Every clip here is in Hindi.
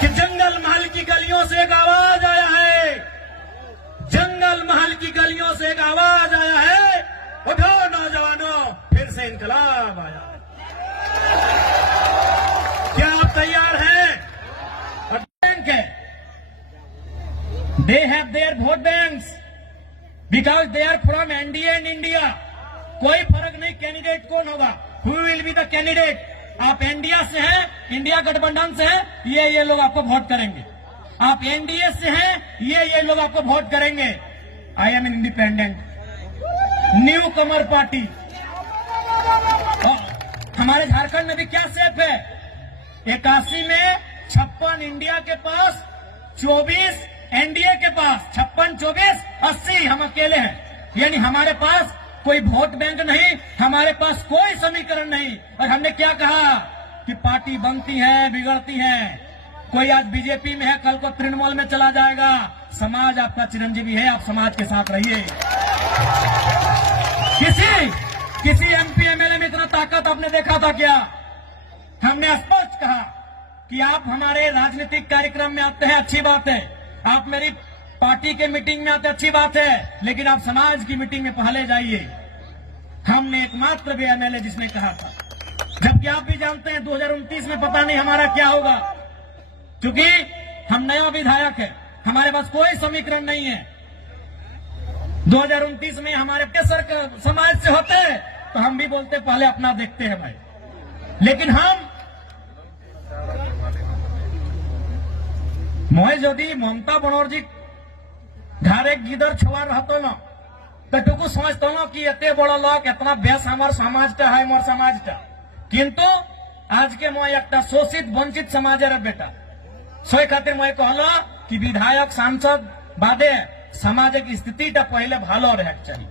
कि जंगल महल की गलियों से एक आवाज आया है, जंगल महल की गलियों से एक आवाज आया है, उठो नौजवानों, फिर से इनकलाब आया। क्या आप तैयार हैं? और बैंक है, they have their vote banks because they are from NDA in India. कोई फर्क नहीं कैंडिडेट कौन होगा, who will be the candidate. आप इंडिया से हैं, इंडिया गठबंधन से हैं, ये लोग आपको वोट करेंगे। आप एनडीए से हैं, ये लोग आपको वोट करेंगे। I am independent new Qamar party. हमारे झारखंड में भी क्या सेफ है, 81 में 56 इंडिया के पास, 24 एनडीए के पास, 56, 24, 80 हम अकेले हैं। यानी हमारे पास कोई वोट बैंक नहीं, हमारे पास कोई समीकरण नहीं। और हमने क्या कहा कि पार्टी बनती है, बिगड़ती है। कोई आज बीजेपी में है, कल को तृणमूल में चला जाएगा। समाज आपका चिरंजीवी है, आप समाज के साथ रहिए। किसी एमपी एमएलए में इतना ताकत आपने देखा था क्या? हमने स्पष्ट कहा कि आप हमारे राजनीतिक कार्यक्रम में आते हैं, अच्छी बात है। आप मेरी पार्टी के मीटिंग में आते, अच्छी बात है, लेकिन आप समाज की मीटिंग में पहले जाइए। हमने एकमात्र भी एमएलए जिसने कहा था, जबकि आप भी जानते हैं 2029 में पता नहीं हमारा क्या होगा, क्योंकि हम नया विधायक है, हमारे पास कोई समीकरण नहीं है। 2029 में हमारे केसर समाज से होते तो हम भी बोलते पहले अपना देखते हैं भाई, लेकिन हम मैं यदि ममता बनर्जी घरे गिदर छुआ रहतो न तो टुकु समझता हूँ कि एते बड़ा लोग इतना बेस हमार समाजटा है, मोर समाजटा। किंतु आज के मैं एक शोषित वंचित समाजेर बेटा सोई खातिर मैं कहलो कि विधायक सांसद बादे सामाजिक स्थितिटा पहले भालो रहे चाहिए,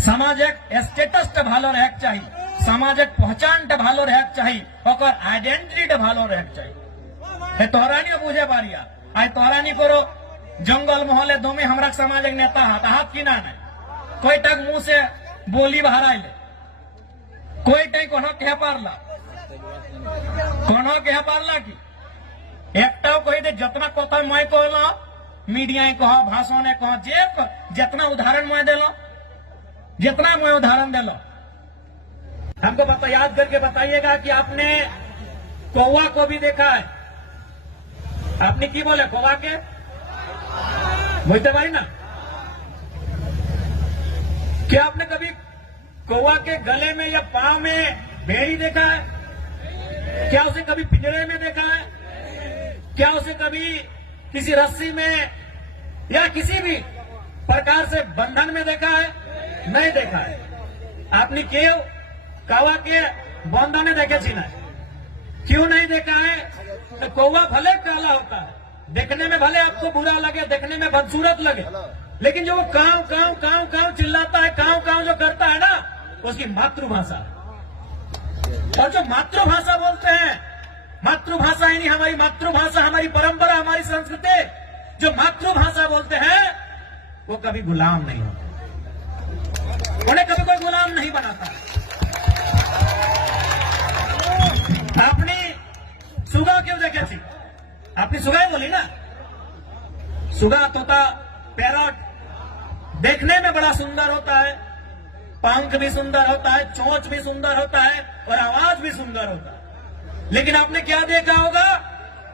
सामाजिक स्टेटसटा भालो रहे चाहिए, सामाजिक पहचानटा भालो रहे चाहिए, ओकर आइडेंटिटीटा भालो रहे चाहिए। तोहरानी बुझे बारिया आज तोहरानी करो जंगल मोहल्ले दो में हमरा सामाजिक नेता हाथ की ना कोई टक मुंह से बोली बाहर आइले, कोई टक कोनो कह पारला की एकटाও कही दे जितना कथा मैं कहलो मीडिया कहो, भाषण कहो, जितना उदाहरण मैं दिलो, जितना मैं उदाहरण दिलो, हमको बता याद करके बताइएगा कि आपने कौवा को भी देखा है। आपने की बोले कौवा के बुझते भाई ना? क्या आपने कभी कौवा के गले में या पांव में भेड़ी देखा है? क्या उसे कभी पिंजरे में देखा है? क्या उसे कभी किसी रस्सी में या किसी भी प्रकार से बंधन में देखा है? नहीं देखा है। आपने क्यों कौवा के बंधन में देखे छी ना? क्यों नहीं देखा है? तो कौवा भले काला होता है, देखने में भले आपको बुरा लगे, देखने में बदसूरत लगे, लेकिन जो वो काव काव काव काव चिल्लाता है, काव काव जो करता है ना, उसकी मातृभाषा। और जो मातृभाषा बोलते हैं, मातृभाषा ही नहीं, हमारी मातृभाषा, हमारी परंपरा, हमारी संस्कृति, जो मातृभाषा बोलते हैं वो कभी गुलाम नहीं होते, उन्हें कभी कोई गुलाम नहीं बनाता। आपने सुगा क्यों देखे थी? आपने सुगा बोली ना? सुगा, तोता, पैरट देखने में बड़ा सुंदर होता है, पंख भी सुंदर होता है, चोंच भी सुंदर होता है और आवाज भी सुंदर होता है। लेकिन आपने क्या देखा होगा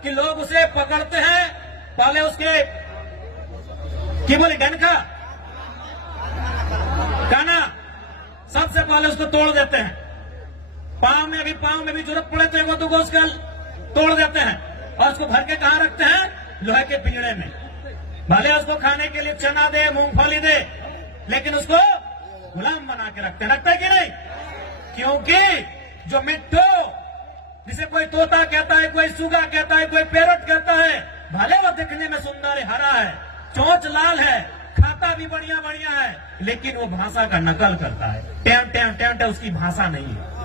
कि लोग उसे पकड़ते हैं, पहले उसके क्या बोले गनका काना सबसे पहले उसको तोड़ देते हैं, पांव में भी जरूरत पड़े तो एक दो उसका तोड़ देते हैं और उसको भर के कहां रखते हैं? लोहे के पिंजड़े में। भले उसको खाने के लिए चना दे, मूंगफली दे, लेकिन उसको गुलाम बना के रखते हैं। रखता है कि नहीं? क्योंकि जो मिट्टू जिसे कोई तोता कहता है, कोई सुगा कहता है, कोई पैरट कहता है, भले वो दिखने में सुंदर है, हरा है, चोंच लाल है, खाता भी बढ़िया बढ़िया है, लेकिन वो भाषा का नकल करता है। टेम टेम टेम टेम उसकी भाषा नहीं है,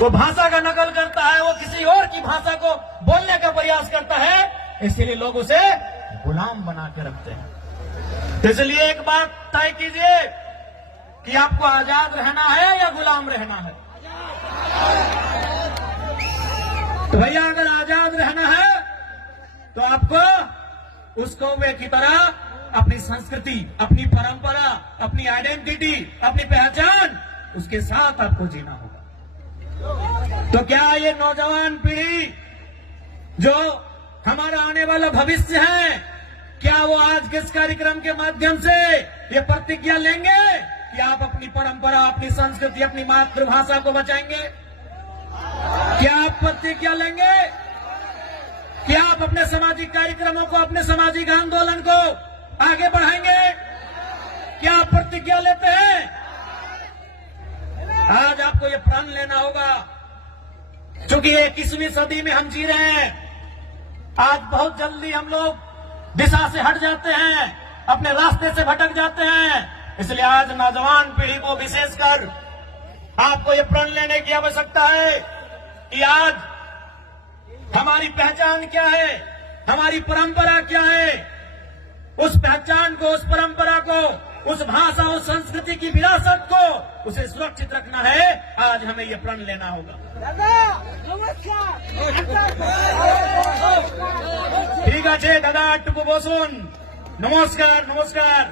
वो भाषा का नकल करता है, वो किसी और की भाषा को बोलने का प्रयास करता है, इसलिए लोग उसे गुलाम बना के रखते हैं। तो इसलिए एक बात तय कीजिए कि आपको आजाद रहना है या गुलाम रहना है। तो भैया अगर आजाद तो आपको उस कौवे की तरह अपनी संस्कृति, अपनी परंपरा, अपनी आइडेंटिटी, अपनी पहचान, उसके साथ आपको जीना होगा। तो क्या ये नौजवान पीढ़ी जो हमारा आने वाला भविष्य है, क्या वो आज के इस कार्यक्रम के माध्यम से ये प्रतिज्ञा लेंगे कि आप अपनी परंपरा, अपनी संस्कृति, अपनी मातृभाषा को बचाएंगे? क्या आप प्रतिज्ञा लेंगे कि आप अपने सामाजिक कार्यक्रमों को, अपने सामाजिक आंदोलन को आगे बढ़ाएंगे? क्या आप प्रतिज्ञा लेते हैं? आज आपको ये प्रण लेना होगा, क्योंकि 21वीं सदी में हम जी रहे हैं। आज बहुत जल्दी हम लोग दिशा से हट जाते हैं, अपने रास्ते से भटक जाते हैं। इसलिए आज नौजवान पीढ़ी को विशेषकर आपको ये प्रण लेने की आवश्यकता है कि आज हमारी पहचान क्या है, हमारी परंपरा क्या है। उस पहचान को, उस परंपरा को, उस भाषा, उस संस्कृति की विरासत को, उसे सुरक्षित रखना है। आज हमें ये प्रण लेना होगा। ठीक है दादा, टुकु बसुन। नमस्कार नमस्कार।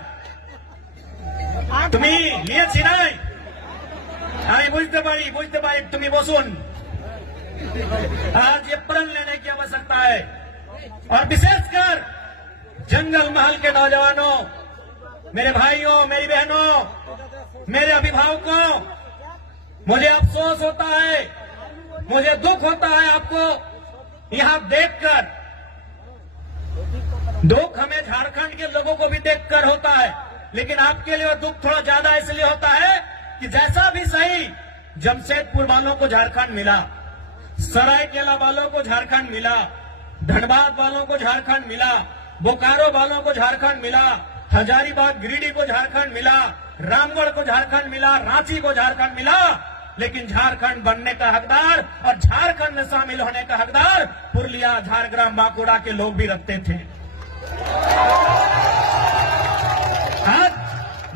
তুমি নিয়েছি নাই, আমি বুঝতে পারি তুমি বসুন। आज ये प्रण लेने की आवश्यकता है, और विशेषकर जंगल महल के नौजवानों, मेरे भाइयों, मेरी बहनों, मेरे अभिभावकों, मुझे अफसोस होता है, मुझे दुख होता है आपको यहां देखकर। दुख हमें झारखंड के लोगों को भी देखकर होता है, लेकिन आपके लिए दुख थोड़ा ज्यादा इसलिए होता है कि जैसा भी सही जमशेदपुर वालों को झारखंड मिला, सरायकेला वालों को झारखंड मिला, धनबाद वालों को झारखंड मिला, बोकारो वालों को झारखंड मिला, हजारीबाग गिरिडीह को झारखंड मिला, रामगढ़ को झारखंड मिला, रांची को झारखंड मिला, लेकिन झारखंड बनने का हकदार और झारखंड में शामिल होने का हकदार पुरुलिया, झारग्राम, बांकुड़ा के लोग भी रखते थे। आज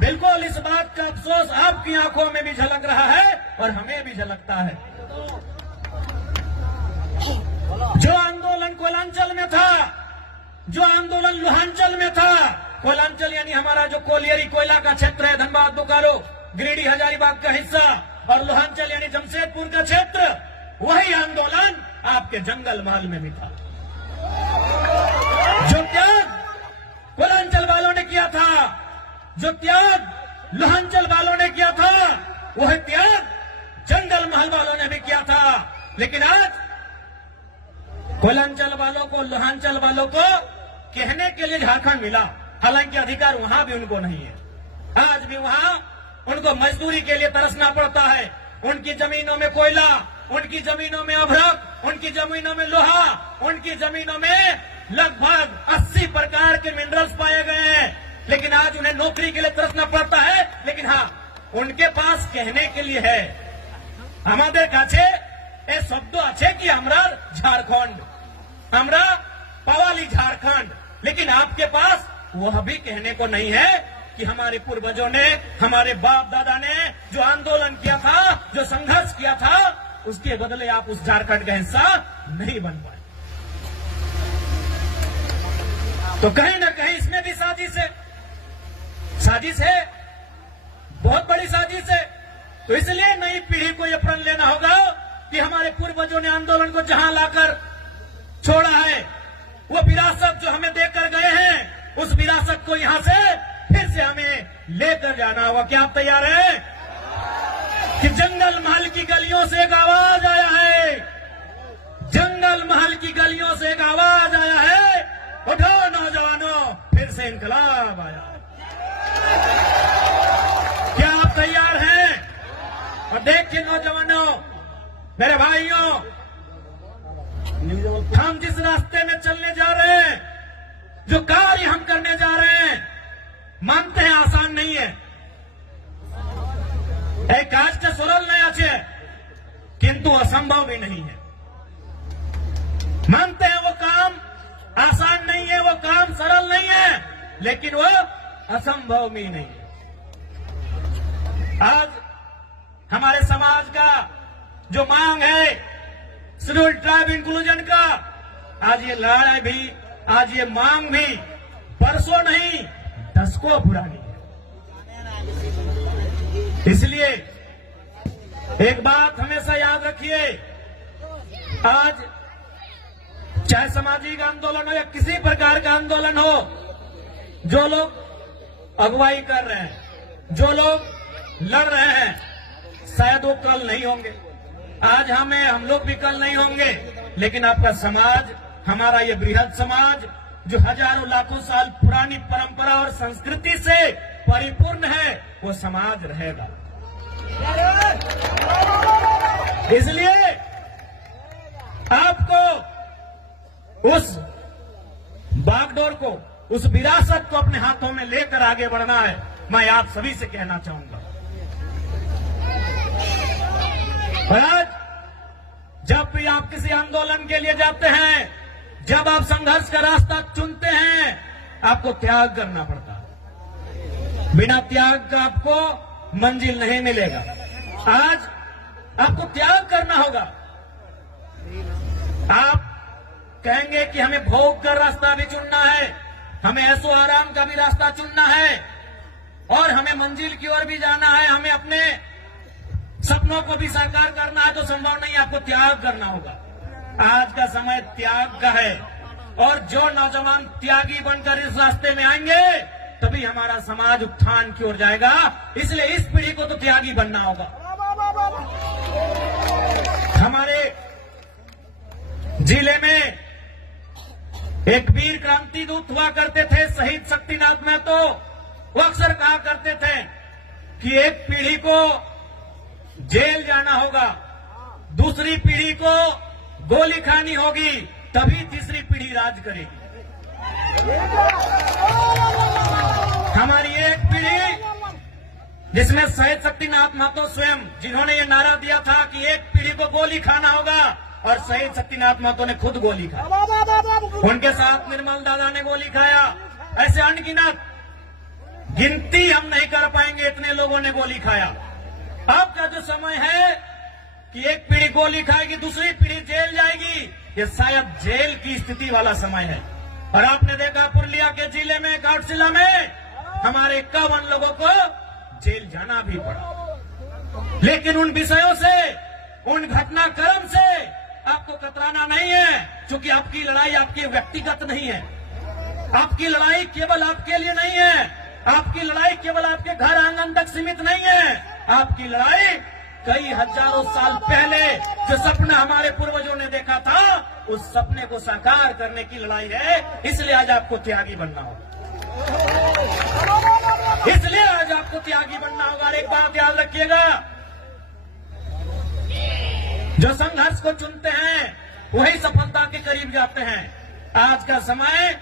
बिल्कुल इस बात का अफसोस आपकी आंखों में भी झलक रहा है और हमें भी झलकता है। जो आंदोलन कोयलांचल में था, जो आंदोलन लोहांचल में था, कोयलांचल यानी हमारा जो कोलियरी कोयला का क्षेत्र है, धनबाद, बोकारो, गिरिडीह, हजारीबाग का हिस्सा, और लोहांचल यानी जमशेदपुर का क्षेत्र, वही आंदोलन आपके जंगल महल में भी था। जो त्याग कोयलांचल वालों ने किया था, जो त्याग लोहांचल वालों ने किया था, वह त्याग जंगल महल वालों ने भी किया था। लेकिन आज कोयलांचल वालों को, लोहांचल वालों को कहने के लिए झारखंड मिला, हालांकि अधिकार वहां भी उनको नहीं है। आज भी वहां उनको मजदूरी के लिए तरसना पड़ता है। उनकी जमीनों में कोयला, उनकी जमीनों में अभ्रक, उनकी जमीनों में लोहा, उनकी जमीनों में लगभग 80 प्रकार के मिनरल्स पाए गए हैं, लेकिन आज उन्हें नौकरी के लिए तरसना पड़ता है। लेकिन हाँ, उनके पास कहने के लिए है, हमारे काछे ए शब्द अच्छे कि हमरा झारखंड, हमरा पवाली झारखंड, लेकिन आपके पास वह भी कहने को नहीं है कि हमारे पूर्वजों ने, हमारे बाप दादा ने जो आंदोलन किया था, जो संघर्ष किया था, उसके बदले आप उस झारखंड का हिस्सा नहीं बन पाए। तो कहीं ना कहीं इसमें भी साजिश है, साजिश है, बहुत बड़ी साजिश है। तो इसलिए नई पीढ़ी को यह प्रण लेना होगा कि हमारे पूर्वजों ने आंदोलन को जहां लाकर छोड़ा है, वो विरासत जो हमें देकर गए हैं, उस विरासत को यहां से फिर से हमें लेकर जाना होगा। क्या आप तैयार हैं? कि जंगल महल की गलियों से एक आवाज आया है, जंगल महल की गलियों से एक आवाज आया है, उठो नौजवानों, फिर से इंकलाब आया। क्या आप तैयार हैं? और देखिए नौजवानों, मेरे भाइयों, हम जिस रास्ते में चलने जा रहे हैं, जो कार्य हम करने जा रहे हैं, मानते हैं आसान नहीं है, एक काजटा सरल नहीं আছে, किंतु असंभव भी नहीं है। मानते हैं वो काम आसान नहीं है, वो काम सरल नहीं है, लेकिन वो असंभव भी नहीं है। आज हमारे समाज का जो मांग है शेड्यूल्ड ट्राइब इंक्लूजन का, आज ये लड़ाई भी आज ये मांग भी परसों नहीं दशकों पुरानी है। इसलिए एक बात हमेशा याद रखिए, आज चाहे सामाजिक आंदोलन हो या किसी प्रकार का आंदोलन हो, जो लोग अगुवाई कर रहे हैं, जो लोग लड़ रहे हैं, शायद वो कल नहीं होंगे। आज हम लोग भी कल नहीं होंगे, लेकिन आपका समाज, हमारा ये बृहद समाज जो हजारों लाखों साल पुरानी परंपरा और संस्कृति से परिपूर्ण है, वो समाज रहेगा। इसलिए आपको उस बागडोर को, उस विरासत को अपने हाथों में लेकर आगे बढ़ना है। मैं आप सभी से कहना चाहूंगा। और आज जब भी आप किसी आंदोलन के लिए जाते हैं, जब आप संघर्ष का रास्ता चुनते हैं, आपको त्याग करना पड़ता है। बिना त्याग का आपको मंजिल नहीं मिलेगा। आज आपको त्याग करना होगा। आप कहेंगे कि हमें भोग का रास्ता भी चुनना है, हमें ऐसो आराम का भी रास्ता चुनना है, और हमें मंजिल की ओर भी जाना है, हमें अपने सपनों को भी साकार करना है, तो संभव नहीं, आपको त्याग करना होगा। आज का समय त्याग का है, और जो नौजवान त्यागी बनकर इस रास्ते में आएंगे, तभी हमारा समाज उत्थान की ओर जाएगा। इसलिए इस पीढ़ी को तो त्यागी बनना होगा। हमारे जिले में एक वीर क्रांति दूत हुआ करते थे, शहीद शक्तिनाथ महतो। वो अक्सर कहा करते थे कि एक पीढ़ी को जेल जाना होगा, दूसरी पीढ़ी को गोली खानी होगी, तभी तीसरी पीढ़ी राज करेगी। हमारी एक पीढ़ी जिसमें शहीद शक्तिनाथ महतो स्वयं, जिन्होंने ये नारा दिया था कि एक पीढ़ी को गोली खाना होगा, और शहीद शक्तिनाथ महतो ने खुद गोली खाई। उनके साथ निर्मल दादा ने गोली खाया। ऐसे अनगिनत, गिनती हम नहीं कर पाएंगे, इतने लोगों ने गोली खाया। अब का जो समय है कि एक पीढ़ी गोली खाएगी, दूसरी पीढ़ी जेल जाएगी, ये शायद जेल की स्थिति वाला समय है। और आपने देखा पुरुलिया के जिले में, घाटशिला में हमारे 51 लोगों को जेल जाना भी पड़ा। लेकिन उन विषयों से, उन घटनाक्रम से आपको कतराना नहीं है, क्योंकि आपकी लड़ाई आपकी व्यक्तिगत नहीं है। आपकी लड़ाई केवल आपके लिए नहीं है, आपकी लड़ाई केवल आपके घर आंगन तक सीमित नहीं है। आपकी लड़ाई कई हजारों साल पहले जो सपना हमारे पूर्वजों ने देखा था, उस सपने को साकार करने की लड़ाई है। इसलिए आज आपको त्यागी बनना होगा। इसलिए आज आपको त्यागी बनना होगा। और एक बात याद रखिएगा, जो संघर्ष को चुनते हैं वही सफलता के करीब जाते हैं। आज का समय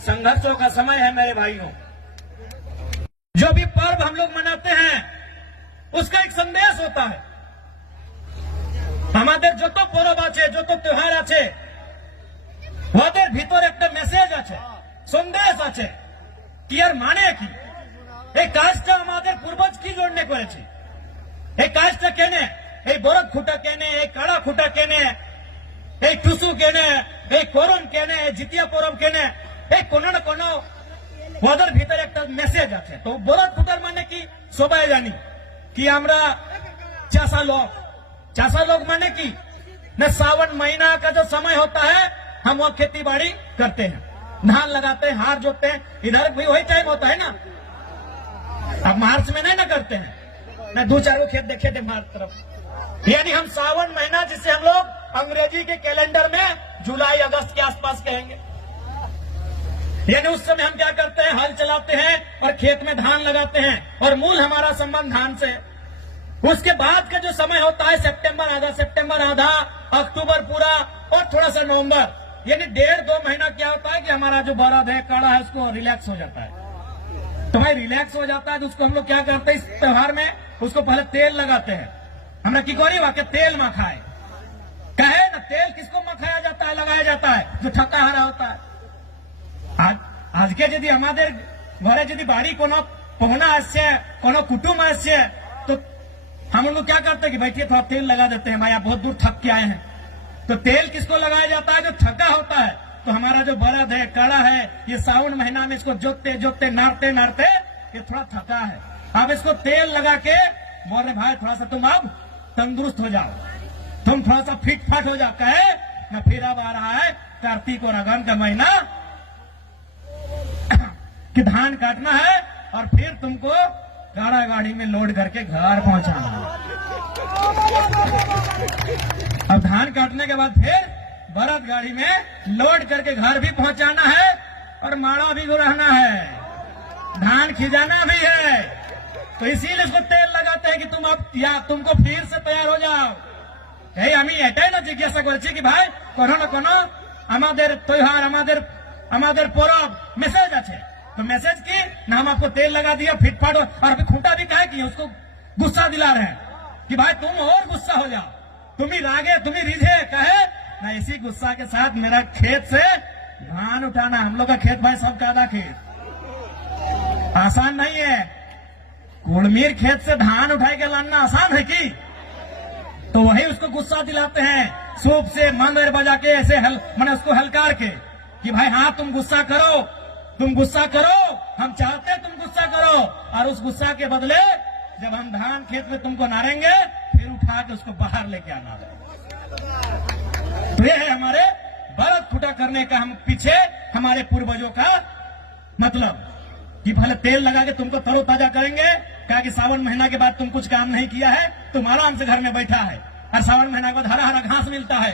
संघर्षों का समय है मेरे भाइयों। जो भी पर्व हम लोग मनाते हैं उसका एक संदेश होता है। हमारे जो तो पर्व आछे, जो तो त्योहार आछे, ওদের ভিতর একটা মেসেজ আছে, সন্দেশ আছে, কি আর মানে কি? এই কাজটা আমাদের পূর্বজ কি জন্য করেছে? এই কাজটা কেনে? এই বরফ খুঁটা কেনে? এই কাড়া খুঁটা কেনে? এই টুসু কেনে? এই করম কেনে? জিতিয়া পরব কেনে? এই কোনো না কোনো ওদের ভিতরে একটা মেসেজ আছে। তো বরফ খুঁটার মানে কি সবাই জানি, कि আমরা चासा लोग माने की न सावन महीना का जो समय होता है हम वो खेती बाड़ी करते हैं, धान लगाते हैं, हार जोतते हैं। इधर भी वही टाइम होता है ना। अब मार्च में नहीं ना करते हैं, न 2-4 खेत देखे थे मार्च तरफ। यानी हम सावन महीना, जिसे हम लोग अंग्रेजी के कैलेंडर में जुलाई अगस्त के आसपास कहेंगे, यानी उस समय हम क्या करते हैं, हल चलाते हैं और खेत में धान लगाते हैं, और मूल हमारा संबंध धान से। उसके बाद का जो समय होता है सितंबर आधा, अक्टूबर पूरा, और थोड़ा सा नवंबर, यानी 1.5-2 महीना क्या होता है कि हमारा जो बरद है, काड़ा है, उसको रिलैक्स हो जाता है। तो भाई रिलैक्स हो जाता है तो उसको हम लोग क्या करते हैं, इस त्योहार में उसको पहले तेल लगाते हैं। हमने की गोरी वाके तेल मखाए कहे ना, तेल किसको मखाया जाता है, लगाया जाता है, जो ठका हरा होता है। आज के यदि हमारे घरे यदि बाड़ी कोनो पहुना आसे, कोनो कुटुंब आसे, तो हम लोग क्या करते हैं कि बैठिए थोड़ा तेल लगा देते हैं, भाई आप बहुत दूर थक के आए हैं। तो तेल किसको लगाया जाता है, जो थका होता है, तो हमारा जो बरद है, काड़ा है, ये सावन महीना में इसको जोतते जोतते नारते नारते ये थोड़ा थका है। अब इसको तेल लगा के बोल रहे भाई थोड़ा सा तुम अब तंदुरुस्त हो जाओ, तुम थोड़ा सा फिट फाट हो जाओ। कहे ना फिर अब आ रहा है कार्तिक और अगहन का महीना कि धान काटना है और फिर तुमको काड़ा गाड़ी में लोड करके घर पहुंचाना है। अब धान काटने के बाद फिर बरद गाड़ी में लोड करके घर भी पहुंचाना है और माड़ा भी रहना है, धान खिजाना भी है। तो इसीलिए इसको तेल लगाते हैं कि तुम अब या तुमको फिर से तैयार हो जाओ। यही हमें एटाई ना जिज्ञासा करছি कि भाई কোনো না কোনো আমাদের त्योहार আমাদের परब मैसेज আছে, तो मैसेज की ना हम आपको तेल लगा दिया फिटफाट और अभी खूंटा भी काहे किए, उसको गुस्सा दिला रहे हैं कि भाई तुम और गुस्सा हो जाओ, तुम ही रागे तुम ही रिझे। कहे ना इसी गुस्सा के साथ मेरा खेत से धान उठाना, हम लोग का खेत भाई सबका आधा खेत आसान नहीं है। कुड़मीर खेत से धान उठाए के लाना आसान है कि? तो वही उसको गुस्सा दिलाते हैं, सूप से मंदिर बजा के ऐसे मैंने उसको हलकार के कि भाई हाँ तुम गुस्सा करो, तुम गुस्सा करो, हम चाहते तुम गुस्सा करो, और उस गुस्सा के बदले जब हम धान खेत में तुमको नारेंगे फिर उठा के उसको बाहर लेके आना है। तो ये है हमारे बरद खुटा करने का हम पीछे हमारे पूर्वजों का मतलब कि पहले तेल लगा के तुमको तरोताजा करेंगे। कहा कि सावन महीना के बाद तुम कुछ काम नहीं किया है, तुम आराम से घर में बैठा है और सावन महीना के बाद हरा हरा घास मिलता है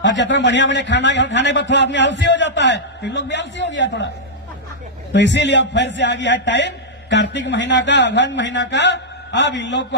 और जितना बढ़िया बढ़िया खाना खाने के बाद थोड़ा आदमी आलसी हो जाता है, तो इन लोग भी आलसी हो गया थोड़ा। तो इसीलिए अब फिर से आ गया है टाइम कार्तिक महीना का, अगहन महीना का। अब इन लोग को